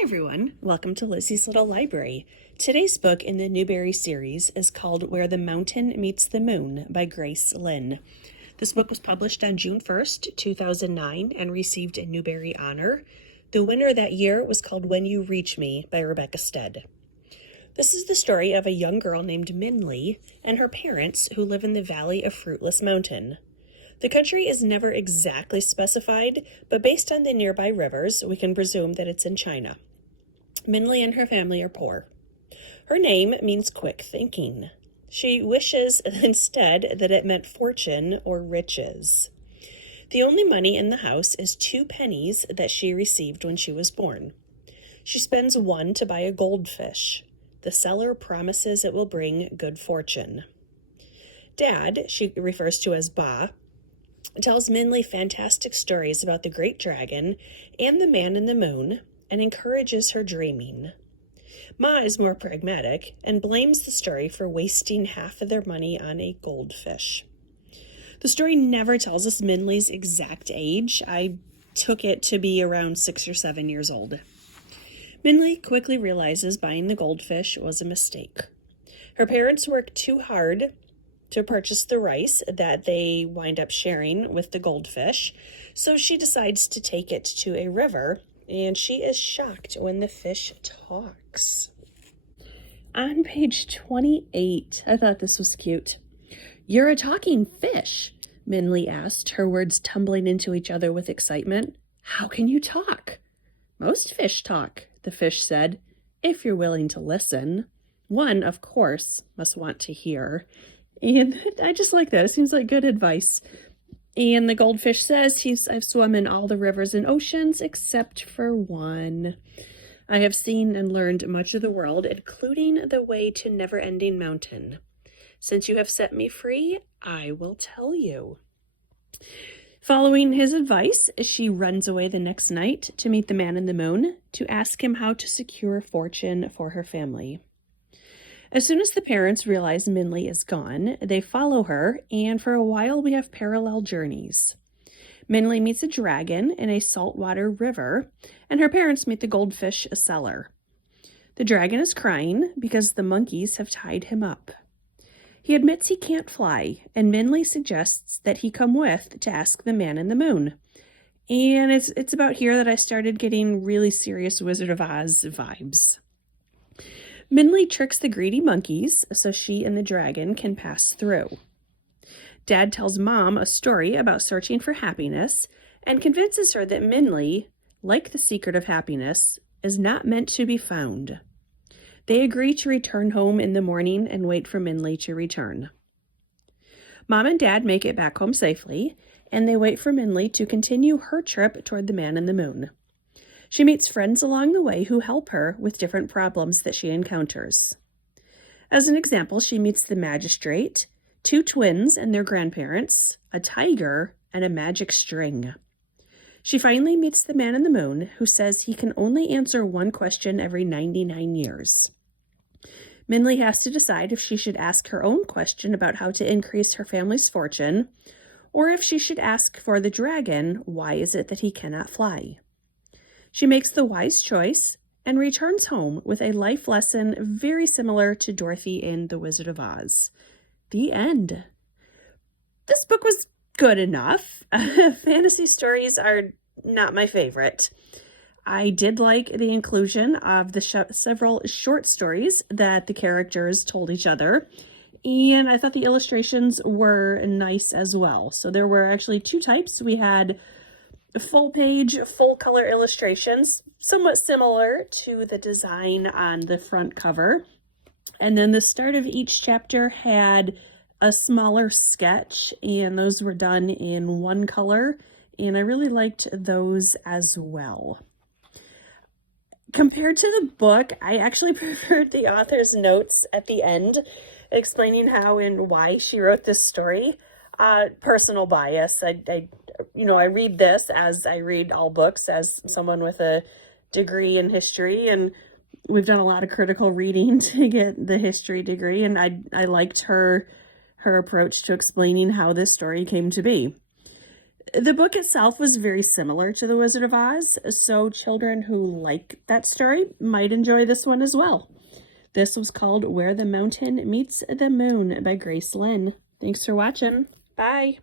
Hi everyone, welcome to Lizzie's Little Library. Today's book in the Newbery series is called Where the Mountain Meets the Moon by Grace Lynn. This book was published on June 1st, 2009 and received a Newbery Honor. The winner that year was called When You Reach Me by Rebecca Stead. This is the story of a young girl named Minley and her parents who live in the Valley of Fruitless Mountain. The country is never exactly specified, but based on the nearby rivers, we can presume that it's in China. Minley and her family are poor. Her name means quick thinking. She wishes instead that it meant fortune or riches. The only money in the house is 2 pennies that she received when she was born. She spends one to buy a goldfish. The seller promises it will bring good fortune. Dad, she refers to as Ba, tells Minley fantastic stories about the great dragon and the man in the moon and encourages her dreaming. Ma is more pragmatic and blames the story for wasting half of their money on a goldfish. The story never tells us Minley's exact age. I took it to be around 6 or 7 years old. Minley quickly realizes buying the goldfish was a mistake. Her parents worked too hard to purchase the rice that they wind up sharing with the goldfish, so she decides to take it to a river, and she is shocked when the fish talks. On page 28, I thought this was cute. "You're a talking fish," Minley asked, her words tumbling into each other with excitement. "How can you talk?" "Most fish talk," the fish said, "if you're willing to listen. One, of course, must want to hear." And I just like that. It seems like good advice. And the goldfish says, "I've swum in all the rivers and oceans except for one. I have seen and learned much of the world, including the way to Never-Ending Mountain. Since you have set me free, I will tell you." Following his advice, she runs away the next night to meet the man in the moon to ask him how to secure fortune for her family. As soon as the parents realize Minley is gone, they follow her, and for a while we have parallel journeys. Minley meets a dragon in a saltwater river, and her parents meet the goldfish seller. The dragon is crying because the monkeys have tied him up. He admits he can't fly, and Minley suggests that he come with to ask the man in the moon. And it's about here that I started getting really serious Wizard of Oz vibes. Minley tricks the greedy monkeys so she and the dragon can pass through. Dad tells Mom a story about searching for happiness and convinces her that Minley, like the secret of happiness, is not meant to be found. They agree to return home in the morning and wait for Minley to return. Mom and Dad make it back home safely, and they wait for Minley to continue her trip toward the man in the moon. She meets friends along the way who help her with different problems that she encounters. As an example, she meets the magistrate, 2 twins and their grandparents, a tiger, and a magic string. She finally meets the man in the moon, who says he can only answer one question every 99 years. Minley has to decide if she should ask her own question about how to increase her family's fortune, or if she should ask for the dragon, why is it that he cannot fly? She makes the wise choice and returns home with a life lesson very similar to Dorothy in The Wizard of Oz. The end. This book was good enough. Fantasy stories are not my favorite. I did like the inclusion of the several short stories that the characters told each other, and I thought the illustrations were nice as well. So there were actually 2 types. We had full page, full color illustrations, somewhat similar to the design on the front cover. And then the start of each chapter had a smaller sketch, and those were done in 1 color, and I really liked those as well. Compared to the book, I actually preferred the author's notes at the end, explaining how and why she wrote this story. Personal bias. I read this as I read all books as someone with a degree in history, and we've done a lot of critical reading to get the history degree, and I liked her approach to explaining how this story came to be. The book itself was very similar to The Wizard of Oz, so children who like that story might enjoy this one as well. This was called Where the Mountain Meets the Moon by Grace Lynn. Thanks for watching. Bye.